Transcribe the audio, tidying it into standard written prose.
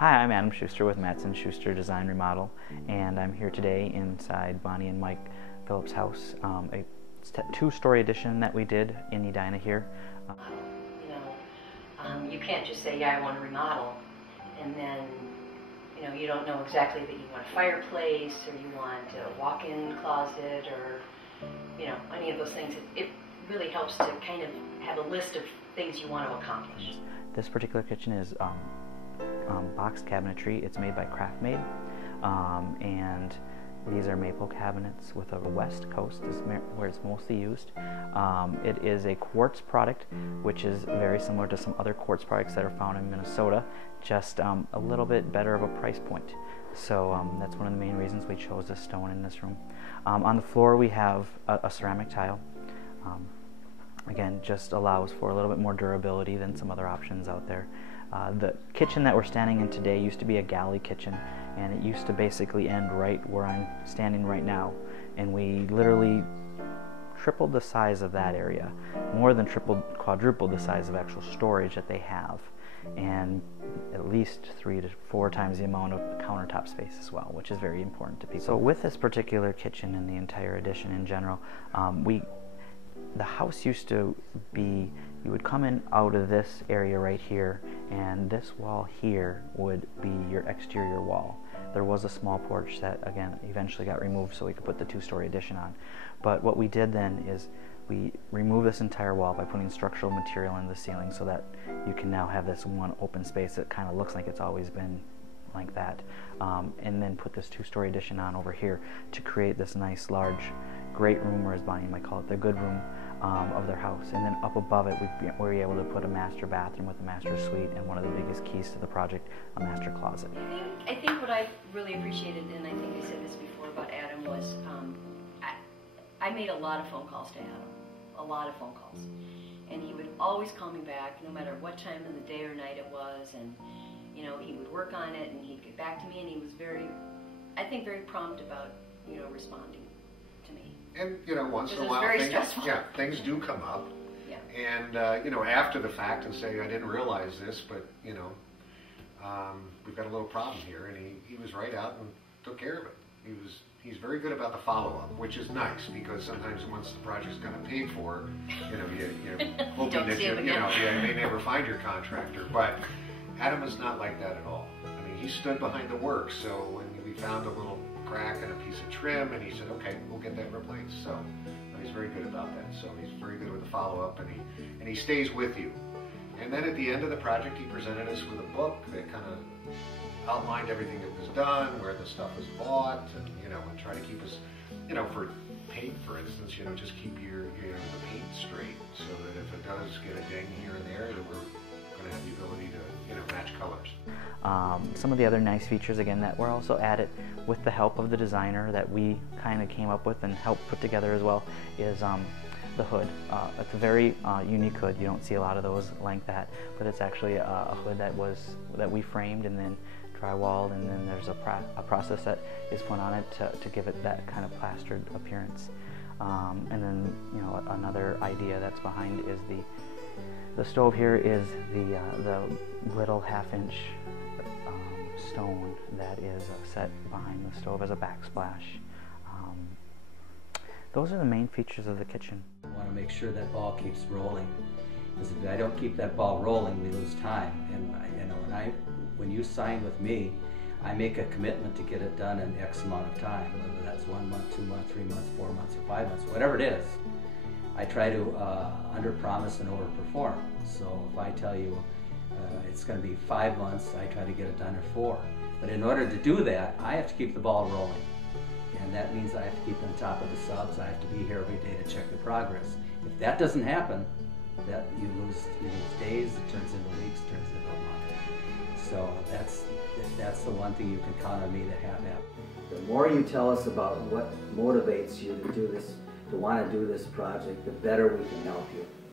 Hi, I'm Adam Schuster with Mattson Schuster Design Remodel, and I'm here today inside Bonnie and Mike Phillips' house. A two-story addition that we did in Edina here. You can't just say, yeah, I want to remodel, and then, you don't know exactly that you want a fireplace, or you want a walk-in closet, or, any of those things. It really helps to kind of have a list of things you want to accomplish. This particular kitchen is box cabinetry. It's made by Craftmade, and these are maple cabinets with a west coast is where it's mostly used. It is a quartz product, which is very similar to some other quartz products that are found in Minnesota, just a little bit better of a price point. So that's one of the main reasons we chose this stone in this room. On the floor we have a ceramic tile. Again, just allows for a little bit more durability than some other options out there. The kitchen that we're standing in today used to be a galley kitchen, and it used to basically end right where I'm standing right now, and we literally tripled the size of that area, more than tripled, quadrupled the size of actual storage that they have, and at least 3 to 4 times the amount of countertop space as well, which is very important to people. So with this particular kitchen and the entire addition in general, the house used to be, you would come in out of this area right here, and this wall here would be your exterior wall. There was a small porch that, again, eventually got removed so we could put the two-story addition on. But what we did then is we removed this entire wall by putting structural material in the ceiling so that you can now have this one open space that kind of looks like it's always been like that. And then put this two-story addition on over here to create this nice, large, great room, or as Bonnie might call it, the good room of their house. And then up above it, we were able to put a master bathroom with a master suite, and one of the biggest keys to the project, a master closet. I think what I really appreciated, and I think I said this before about Adam, was I made a lot of phone calls to Adam, a lot of phone calls. And he would always call me back, no matter what time of the day or night it was, and he would work on it, and he'd get back to me, and he was very, I think, very prompt about, responding to me. And, once in a while, things do come up. Yeah. And, after the fact and say, I didn't realize this, but, we've got a little problem here. And he was right out and took care of it. He's very good about the follow-up, which is nice, because sometimes once the project's kind of paid for, you're hoping that you may never find your contractor. But Adam is not like that at all. I mean, he stood behind the work, so when we found a little crack and a piece of trim, and he said, okay, we'll get that replaced. So he's very good about that. So he's very good with the follow-up, and he stays with you. And then at the end of the project, he presented us with a book that kind of outlined everything that was done, where the stuff was bought, and and try to keep us, for paint, for instance, just keep the paint straight, so that if it does get a ding here and there, that we're going to have the ability to match colors. Some of the other nice features, again, that were also added with the help of the designer that we kind of came up with and helped put together as well, is the hood. It's a very unique hood. You don't see a lot of those like that, but it's actually a hood that we framed and then drywalled, and then there's a process that is put on it to give it that kind of plastered appearance. And then another idea that's behind is the stove here is the little half-inch stone that is set behind the stove as a backsplash. Those are the main features of the kitchen. I want to make sure that ball keeps rolling, because if I don't keep that ball rolling, we lose time. And when you sign with me, I make a commitment to get it done in X amount of time, whether that's 1 month, 2 months, 3 months, 4 months, or 5 months, whatever it is. I try to under-promise and over-perform. So if I tell you it's going to be 5 months, I try to get it done in 4. But in order to do that, I have to keep the ball rolling. And that means I have to keep on top of the subs. I have to be here every day to check the progress. If that doesn't happen, you lose days, it turns into weeks, it turns into a month. So that's the one thing you can count on me to have happen. The more you tell us about what motivates you to do this, to want to do this project, the better we can help you.